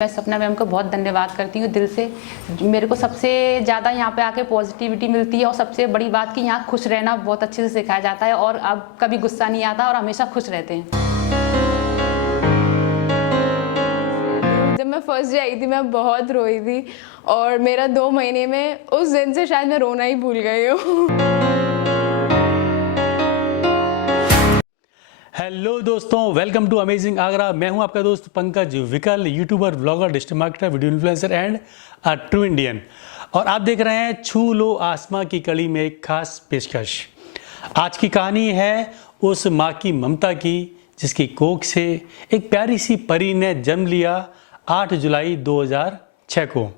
मैं सपना मैम को बहुत धन्यवाद करती हूँ दिल से। मेरे को सबसे ज़्यादा यहाँ पे आके पॉजिटिविटी मिलती है और सबसे बड़ी बात कि यहाँ खुश रहना बहुत अच्छे से सिखाया जाता है और अब कभी गुस्सा नहीं आता और हमेशा खुश रहते हैं। जब मैं फर्स्ट डे आई थी मैं बहुत रोई थी और मेरा 2 महीने में उस दिन से शायद मैं रोना ही भूल गई हूँ। हेलो दोस्तों, वेलकम टू अमेजिंग आगरा। मैं हूं आपका दोस्त पंकज विकल, YouTuber, blogger, digital marketer, video influencer and a true Indian. और आप देख रहे हैं छू लो आसमां की कड़ी में एक खास पेशकश। आज की कहानी है उस माँ की ममता की जिसकी कोख से एक प्यारी सी परी ने जन्म लिया 8 जुलाई 2006 को।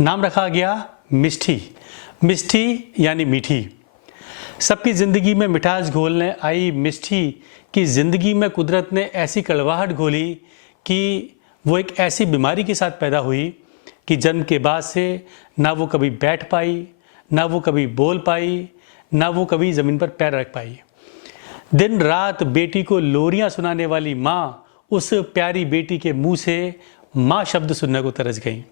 नाम रखा गया मिष्टी। मिष्टी यानी मीठी। सबकी ज़िंदगी में मिठास घोलने आई मिष्टी की ज़िंदगी में कुदरत ने ऐसी कड़वाहट घोली कि वो एक ऐसी बीमारी के साथ पैदा हुई कि जन्म के बाद से ना वो कभी बैठ पाई, ना वो कभी बोल पाई, ना वो कभी ज़मीन पर पैर रख पाई। दिन रात बेटी को लोरियां सुनाने वाली माँ उस प्यारी बेटी के मुंह से माँ शब्द सुनने को तरस गई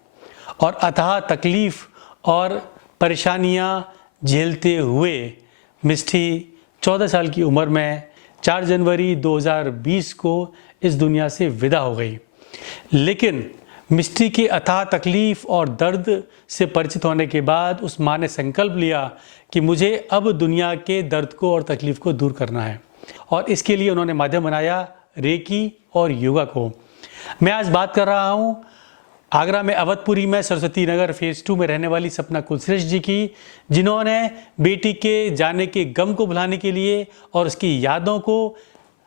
और अथाह तकलीफ़ और परेशानियाँ झेलते हुए मिष्टी 14 साल की उम्र में 4 जनवरी 2020 को इस दुनिया से विदा हो गई। लेकिन मिष्टी के अथाह तकलीफ़ और दर्द से परिचित होने के बाद उस माँ ने संकल्प लिया कि मुझे अब दुनिया के दर्द को और तकलीफ़ को दूर करना है और इसके लिए उन्होंने माध्यम बनाया रेकी और योगा को। मैं आज बात कर रहा हूँ आगरा में अवधपुरी में सरस्वती नगर फेज़ 2 में रहने वाली सपना कुलश्रेष्ठ जी की, जिन्होंने बेटी के जाने के गम को भुलाने के लिए और उसकी यादों को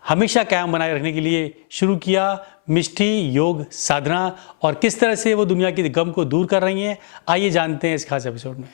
हमेशा कायम बनाए रखने के लिए शुरू किया मिष्टी योग साधना और किस तरह से वो दुनिया के गम को दूर कर रही हैं। आइए जानते हैं इस खास एपिसोड में।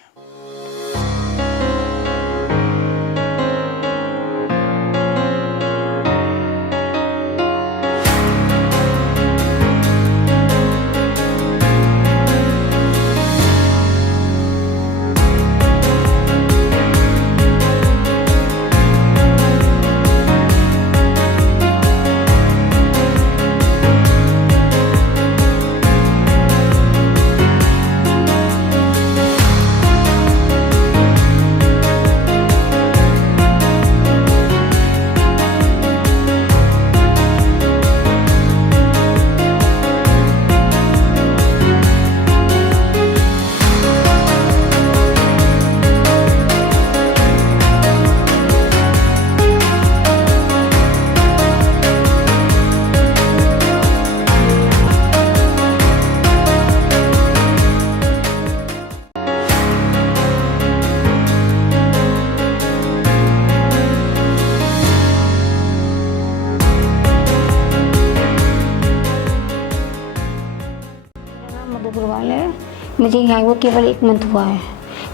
मुझे यहाँ वो केवल 1 मंथ हुआ है।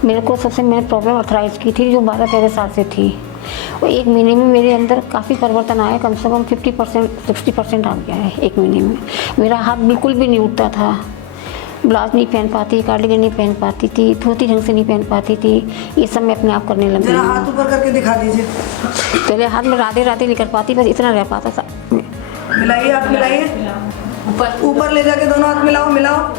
मेरे को सबसे मेन प्रॉब्लम अर्थराइज की थी जो 12-13 साल से थी। और 1 महीने में मेरे अंदर काफ़ी परिवर्तन आया, कम से कम 50% 60% आ गया है 1 महीने में। मेरा हाथ बिल्कुल भी नहीं उठता था, ब्लाउज नहीं पहन पाती, कार्डिगन नहीं पहन पाती थी, धोती ढंग से नहीं पहन पाती थी। ये सब मैं अपने आप करने लगी। हाथ ऊपर करके दिखा दीजिए। पहले हाथ में राधे राधे नहीं कर पाती, बस इतना रह पाता था। मिलाइए, आप मिलाइए, ऊपर ले जाके दोनों हाथ मिलाओ मिलाओ।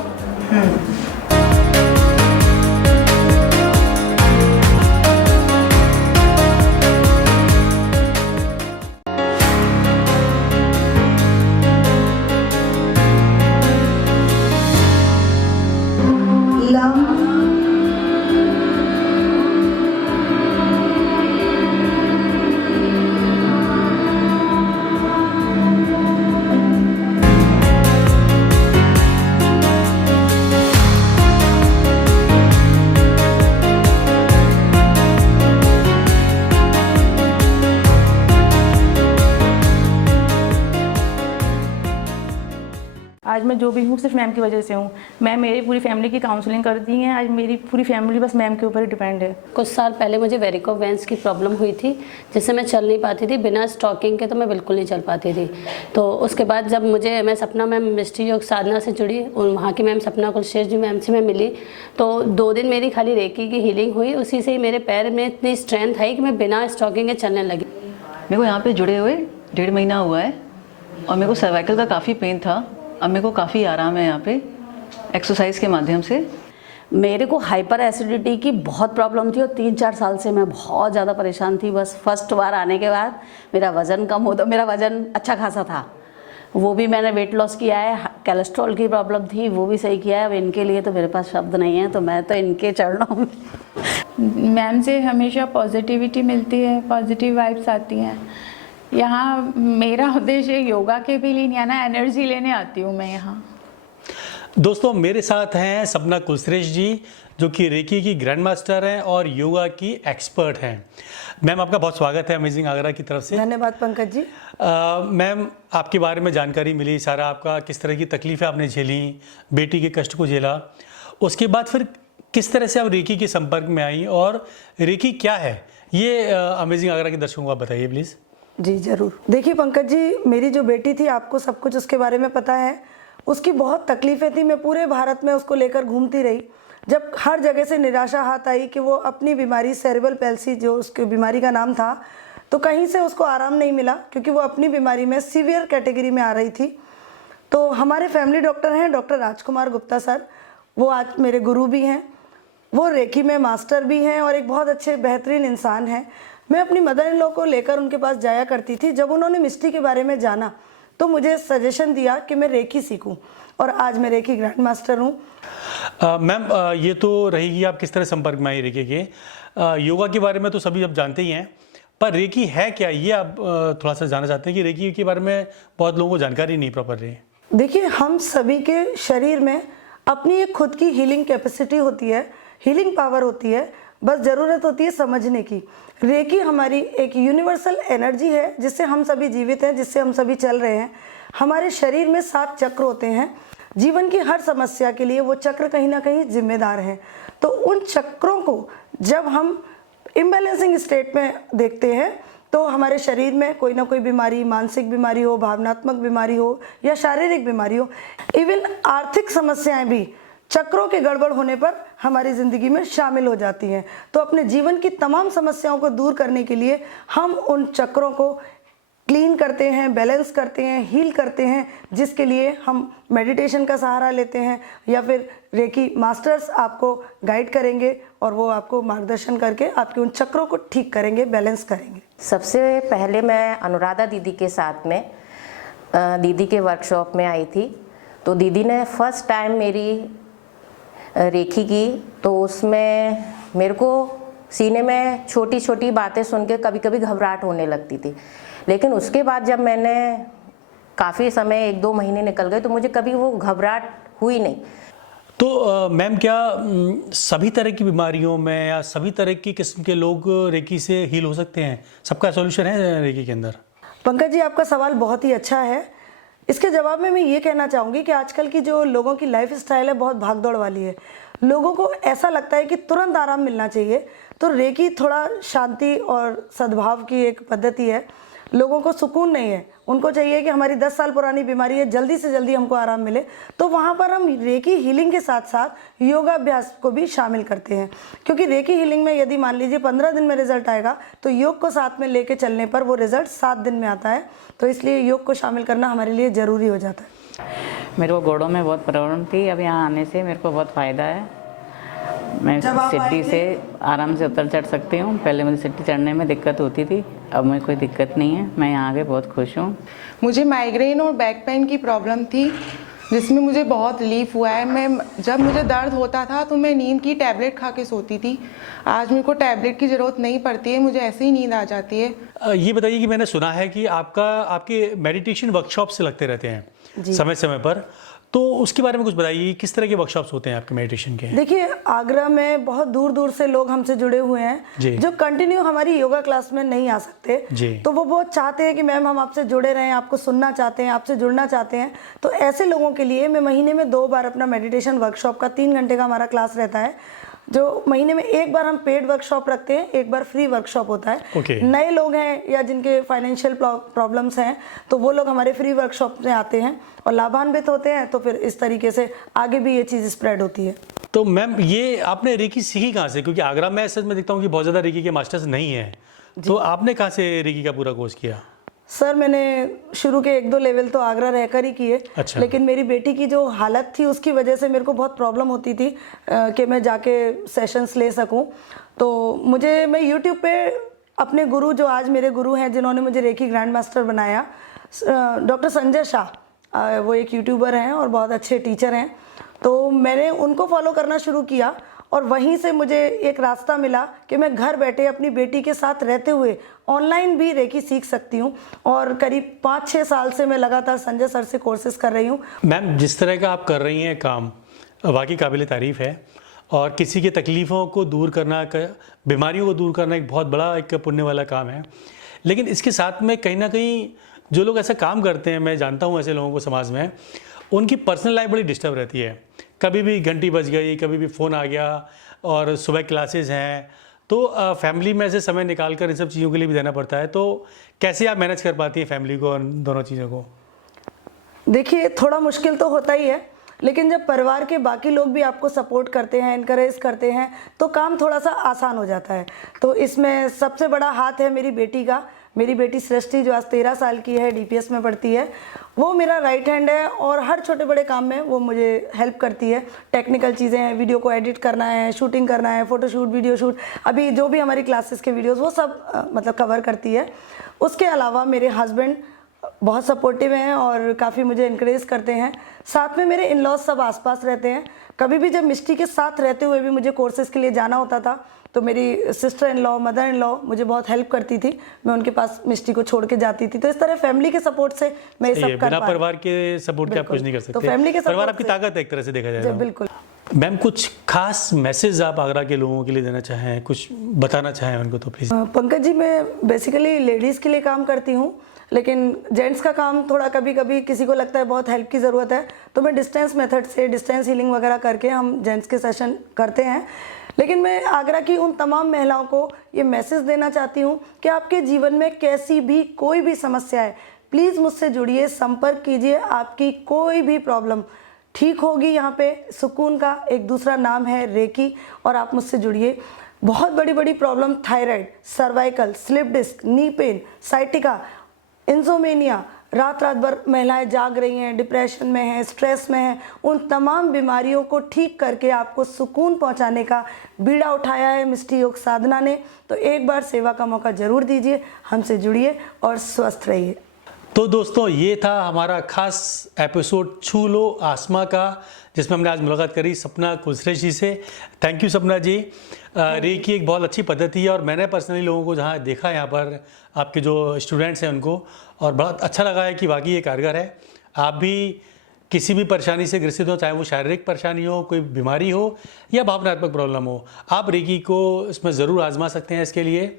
आज मैं जो भी हूँ सिर्फ मैम की वजह से हूँ। मैम मेरी पूरी फैमिली की काउंसलिंग करती हैं। आज मेरी पूरी फैमिली बस मैम के ऊपर ही डिपेंड है। कुछ साल पहले मुझे वेरिकोस वेन्स की प्रॉब्लम हुई थी, जिससे मैं चल नहीं पाती थी। बिना स्टॉकिंग के तो मैं बिल्कुल नहीं चल पाती थी। तो उसके बाद जब मैं सपना मैम मिष्टी योग साधना से जुड़ी और वहाँ की मैम सपना कुलश्रेष्ठ जी मैम से मैं मिली, तो 2 दिन मेरी खाली रेकी की हीलिंग हुई। उसी से ही मेरे पैर में इतनी स्ट्रेंथ आई कि मैं बिना स्टॉकिंग के चलने लगी। मेरे को यहाँ पे जुड़े हुए 1.5 महीना हुआ है और मेरे को सर्वाइकल का काफ़ी पेन था। अब मेरे को काफ़ी आराम है यहाँ पे एक्सरसाइज के माध्यम से। मेरे को हाइपर एसिडिटी की बहुत प्रॉब्लम थी और 3-4 साल से मैं बहुत ज़्यादा परेशान थी। बस फर्स्ट बार आने के बाद मेरा वज़न कम होता, मेरा वज़न अच्छा खासा था, वो भी मैंने वेट लॉस किया है। कोलेस्ट्रॉल की प्रॉब्लम थी, वो भी सही किया है। अब इनके लिए तो मेरे पास शब्द नहीं है, तो मैं तो इनके चरणों में। मैम से हमेशा पॉजिटिविटी मिलती है, पॉजिटिव वाइब्स आती हैं। यहाँ मेरा उद्देश्य योगा के भी लिए नहीं आना, एनर्जी लेने आती हूँ मैं यहाँ। दोस्तों मेरे साथ हैं सपना कुलश्रेष्ठ जी, जो कि रेकी की ग्रैंड मास्टर हैं और योगा की एक्सपर्ट हैं। मैम आपका बहुत स्वागत है अमेजिंग आगरा की तरफ से। धन्यवाद पंकज जी। मैम आपके बारे में जानकारी मिली, सारा आपका किस तरह की तकलीफ़ें आपने झेली, बेटी के कष्ट को झेला, उसके बाद फिर किस तरह से आप रेकी के संपर्क में आई और रेकी क्या है, ये अमेजिंग आगरा के दर्शकों को आप बताइए प्लीज़। जी ज़रूर। देखिए पंकज जी, मेरी जो बेटी थी, आपको सब कुछ उसके बारे में पता है। उसकी बहुत तकलीफ़ें थी, मैं पूरे भारत में उसको लेकर घूमती रही। जब हर जगह से निराशा हाथ आई कि वो अपनी बीमारी सेरेब्रल पैल्सी, जो उसकी बीमारी का नाम था, तो कहीं से उसको आराम नहीं मिला, क्योंकि वो अपनी बीमारी में सीवियर कैटेगरी में आ रही थी। तो हमारे फैमिली डॉक्टर हैं डॉक्टर राजकुमार गुप्ता सर, वो आज मेरे गुरु भी हैं, वो रेकी में मास्टर भी हैं और एक बहुत अच्छे बेहतरीन इंसान हैं। मैं अपनी मदर इन लॉ को लेकर उनके पास जाया करती थी। जब उन्होंने मिस्टी के बारे में जाना तो मुझे सजेशन दिया कि मैं रेकी सीखूं, और आज मैं रेकी ग्रैंड मास्टर हूं। मैम ये तो रहेगी आप किस तरह संपर्क में आई रेकी के। योगा के बारे में तो सभी आप जानते ही हैं, पर रेकी है क्या, ये आप थोड़ा सा जानना चाहते हैं कि रेकी के बारे में बहुत लोगों को जानकारी नहीं प्रॉपर रही। देखिए, हम सभी के शरीर में अपनी एक खुद की हीलिंग कैपेसिटी होती है, हीलिंग पावर होती है, बस ज़रूरत होती है समझने की। रेकी हमारी एक यूनिवर्सल एनर्जी है जिससे हम सभी जीवित हैं, जिससे हम सभी चल रहे हैं। हमारे शरीर में 7 चक्र होते हैं। जीवन की हर समस्या के लिए वो चक्र कहीं ना कहीं जिम्मेदार हैं। तो उन चक्रों को जब हम इम्बैलेंसिंग स्टेट में देखते हैं तो हमारे शरीर में कोई ना कोई बीमारी, मानसिक बीमारी हो, भावनात्मक बीमारी हो या शारीरिक बीमारी हो, इवन आर्थिक समस्याएं भी चक्रों के गड़बड़ होने पर हमारी ज़िंदगी में शामिल हो जाती हैं। तो अपने जीवन की तमाम समस्याओं को दूर करने के लिए हम उन चक्रों को क्लीन करते हैं, बैलेंस करते हैं, हील करते हैं, जिसके लिए हम मेडिटेशन का सहारा लेते हैं या फिर रेकी मास्टर्स आपको गाइड करेंगे और वो आपको मार्गदर्शन करके आपके उन चक्रों को ठीक करेंगे, बैलेंस करेंगे। सबसे पहले मैं अनुराधा दीदी के साथ में दीदी के वर्कशॉप में आई थी। तो दीदी ने फर्स्ट टाइम मेरी रेकी की, तो उसमें मेरे को सीने में छोटी छोटी बातें सुन के कभी कभी घबराहट होने लगती थी। लेकिन उसके बाद जब मैंने काफ़ी समय 1-2 महीने निकल गए तो मुझे कभी वो घबराहट हुई नहीं। तो मैम क्या सभी तरह की बीमारियों में या सभी तरह की किस्म के लोग रेकी से हील हो सकते हैं? सबका सॉल्यूशन है रेकी के अंदर? पंकज जी, आपका सवाल बहुत ही अच्छा है। इसके जवाब में मैं ये कहना चाहूँगी कि आजकल की जो लोगों की लाइफ स्टाइल है बहुत भागदौड़ वाली है। लोगों को ऐसा लगता है कि तुरंत आराम मिलना चाहिए, तो रेकी थोड़ा शांति और सद्भाव की एक पद्धति है। लोगों को सुकून नहीं है, उनको चाहिए कि हमारी 10 साल पुरानी बीमारी है, जल्दी से जल्दी हमको आराम मिले। तो वहाँ पर हम रेकी हीलिंग के साथ साथ योगाभ्यास को भी शामिल करते हैं, क्योंकि रेकी हीलिंग में यदि मान लीजिए 15 दिन में रिजल्ट आएगा तो योग को साथ में लेके चलने पर वो रिजल्ट 7 दिन में आता है। तो इसलिए योग को शामिल करना हमारे लिए ज़रूरी हो जाता है। मेरे को घोड़ों में बहुत प्रॉब्लम थी, अब यहाँ आने से मेरे को बहुत फ़ायदा है। मैं सीढ़ी से आराम से उतर चढ़ सकती हूँ। पहले मुझे सीढ़ी चढ़ने में दिक्कत होती थी, अब मुझे कोई दिक्कत नहीं है। मैं यहाँ आके बहुत खुश हूँ। मुझे माइग्रेन और बैक पेन की प्रॉब्लम थी, जिसमें मुझे बहुत रिलीफ हुआ है। मैं जब मुझे दर्द होता था तो मैं नींद की टैबलेट खा के सोती थी। आज मेरे को टैबलेट की ज़रूरत नहीं पड़ती है, मुझे ऐसे ही नींद आ जाती है। ये बताइए कि मैंने सुना है कि आपके मेडिटेशन वर्कशॉप से लगते रहते हैं समय समय पर, तो उसके बारे में कुछ बताइए, किस तरह के वर्कशॉप्स होते हैं आपके मेडिटेशन के? देखिए, आगरा में बहुत दूर दूर से लोग हमसे जुड़े हुए हैं जो कंटिन्यू हमारी योगा क्लास में नहीं आ सकते। तो वो बहुत चाहते हैं कि मैम हम आपसे जुड़े रहें, आपको सुनना चाहते हैं, आपसे जुड़ना चाहते हैं। तो ऐसे लोगों के लिए मैं महीने में 2 बार अपना मेडिटेशन वर्कशॉप का 3 घंटे का हमारा क्लास रहता है, जो महीने में 1 बार हम पेड वर्कशॉप रखते हैं, 1 बार फ्री वर्कशॉप होता है। नए लोग हैं या जिनके फाइनेंशियल प्रॉब्लम्स हैं तो वो लोग हमारे फ्री वर्कशॉप में आते हैं और लाभान्वित होते हैं। तो फिर इस तरीके से आगे भी ये चीज़ स्प्रेड होती है। तो मैम ये आपने रेकी सीखी कहाँ से? क्योंकि आगरा में सच में देखता हूँ कि बहुत ज़्यादा रेकी के मास्टर्स नहीं हैं, तो आपने कहाँ से रेकी का पूरा कोर्स किया? सर मैंने शुरू के 1-2 लेवल तो आगरा रहकर ही किए। अच्छा। लेकिन मेरी बेटी की जो हालत थी उसकी वजह से मेरे को बहुत प्रॉब्लम होती थी कि मैं जाके सेशंस ले सकूं। तो मैं यूट्यूब पे अपने गुरु, जो आज मेरे गुरु हैं जिन्होंने मुझे रेकी ग्रैंड मास्टर बनाया, डॉक्टर संजय शाह, वो एक यूट्यूबर हैं और बहुत अच्छे टीचर हैं। तो मैंने उनको फॉलो करना शुरू किया और वहीं से मुझे एक रास्ता मिला कि मैं घर बैठे अपनी बेटी के साथ रहते हुए ऑनलाइन भी रेकी सीख सकती हूँ। और करीब 5-6 साल से मैं लगातार संजय सर से कोर्सेज कर रही हूँ। मैम, जिस तरह का आप कर रही हैं काम वाकई काबिल तारीफ़ है, और किसी की तकलीफ़ों को दूर करना, बीमारियों को दूर करना एक बहुत बड़ा एक पुण्य वाला काम है। लेकिन इसके साथ में कहीं ना कहीं जो लोग ऐसा काम करते हैं, मैं जानता हूँ ऐसे लोगों को समाज में, उनकी पर्सनल लाइफ बड़ी डिस्टर्ब रहती है। कभी भी घंटी बज गई, कभी भी फ़ोन आ गया, और सुबह क्लासेस हैं, तो फैमिली में से समय निकाल कर इन सब चीज़ों के लिए भी देना पड़ता है। तो कैसे आप मैनेज कर पाती हैं फैमिली को, इन दोनों चीज़ों को? देखिए, थोड़ा मुश्किल तो होता ही है, लेकिन जब परिवार के बाकी लोग भी आपको सपोर्ट करते हैं, इनकरेज करते हैं, तो काम थोड़ा सा आसान हो जाता है। तो इसमें सबसे बड़ा हाथ है मेरी बेटी का। मेरी बेटी सृष्टि, जो आज 13 साल की है, DPS में पढ़ती है, वो मेरा राइट हैंड है और हर छोटे बड़े काम में वो मुझे हेल्प करती है। टेक्निकल चीज़ें हैं, वीडियो को एडिट करना है, शूटिंग करना है, फ़ोटोशूट, वीडियो शूट, अभी जो भी हमारी क्लासेस के वीडियोज़, वो सब मतलब कवर करती है। उसके अलावा मेरे हस्बैंड बहुत सपोर्टिव हैं और काफ़ी मुझे इनकरेज करते हैं। साथ में मेरे इन लॉज सब आसपास रहते हैं। कभी भी जब मिष्टी के साथ रहते हुए भी मुझे कोर्सेज़ के लिए जाना होता था, तो मेरी sister in law, mother in law मुझे बहुत हेल्प करती थी। मैं उनके पास मिष्टी को छोड़ के जाती थी। तो इस तरह फैमिली के सपोर्ट से मैं ये सब कर पा रही हूं। बिना परिवार के सपोर्ट के आप कुछ नहीं कर सकते। तो फैमिली के परिवार आपकी ताकत है एक तरह से देखा जाए। बिल्कुल। मैम, कुछ खास मैसेज आप आगरा के लोगों के लिए देना चाहें, कुछ बताना चाहें उनको, तो प्लीज़। पंकज जी, मैं बेसिकली लेडीज़ के लिए काम करती हूँ, लेकिन जेंट्स का काम थोड़ा कभी कभी किसी को लगता है बहुत हेल्प की ज़रूरत है, तो मैं डिस्टेंस मेथड से डिस्टेंस हीलिंग वगैरह करके हम जेंट्स के सेशन करते हैं। लेकिन मैं आगरा की उन तमाम महिलाओं को ये मैसेज देना चाहती हूँ कि आपके जीवन में कैसी भी कोई भी समस्या है, प्लीज़ मुझसे जुड़िए, संपर्क कीजिए। आपकी कोई भी प्रॉब्लम ठीक होगी। यहाँ पे सुकून का एक दूसरा नाम है रेकी, और आप मुझसे जुड़िए। बहुत बड़ी बड़ी problem, thyroid, cervical, slip disc, knee pain, sciatica, insomnia, रात भर महिलाएं जाग रही हैं, डिप्रेशन में हैं, स्ट्रेस में हैं, उन तमाम बीमारियों को ठीक करके आपको सुकून पहुंचाने का बीड़ा उठाया है मिष्टी योग साधना ने। तो एक बार सेवा का मौका ज़रूर दीजिए, हमसे जुड़िए और स्वस्थ रहिए। तो दोस्तों, ये था हमारा खास एपिसोड छू लो आसमा का, जिसमें हमने आज मुलाकात करी सपना कुलश्रेष्ठ जी से। थैंक यू सपना जी। रेकी एक बहुत अच्छी पद्धति है, और मैंने पर्सनली लोगों को जहाँ देखा यहाँ पर, आपके जो स्टूडेंट्स हैं उनको, और बहुत अच्छा लगा है कि वाकई ये कारगर है। आप भी किसी भी परेशानी से ग्रसित हो, चाहे वो शारीरिक परेशानी हो, कोई बीमारी हो या भावनात्मक प्रॉब्लम हो, आप रेकी को इसमें ज़रूर आजमा सकते हैं। इसके लिए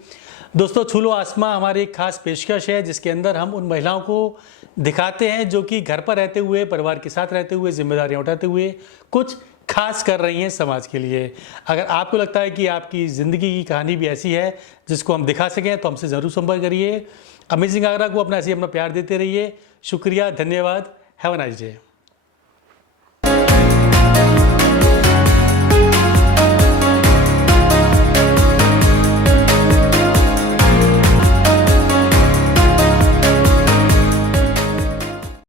दोस्तों, छू लो आसमा हमारी एक खास पेशकश है, जिसके अंदर हम उन महिलाओं को दिखाते हैं जो कि घर पर रहते हुए, परिवार के साथ रहते हुए, जिम्मेदारियां उठाते हुए कुछ खास कर रही हैं समाज के लिए। अगर आपको लगता है कि आपकी ज़िंदगी की कहानी भी ऐसी है जिसको हम दिखा सकें, तो हमसे ज़रूर संपर्क करिए। अमेजिंग आगरा को अपना ऐसे अपना प्यार देते रहिए। शुक्रिया, धन्यवाद। Have a nice day.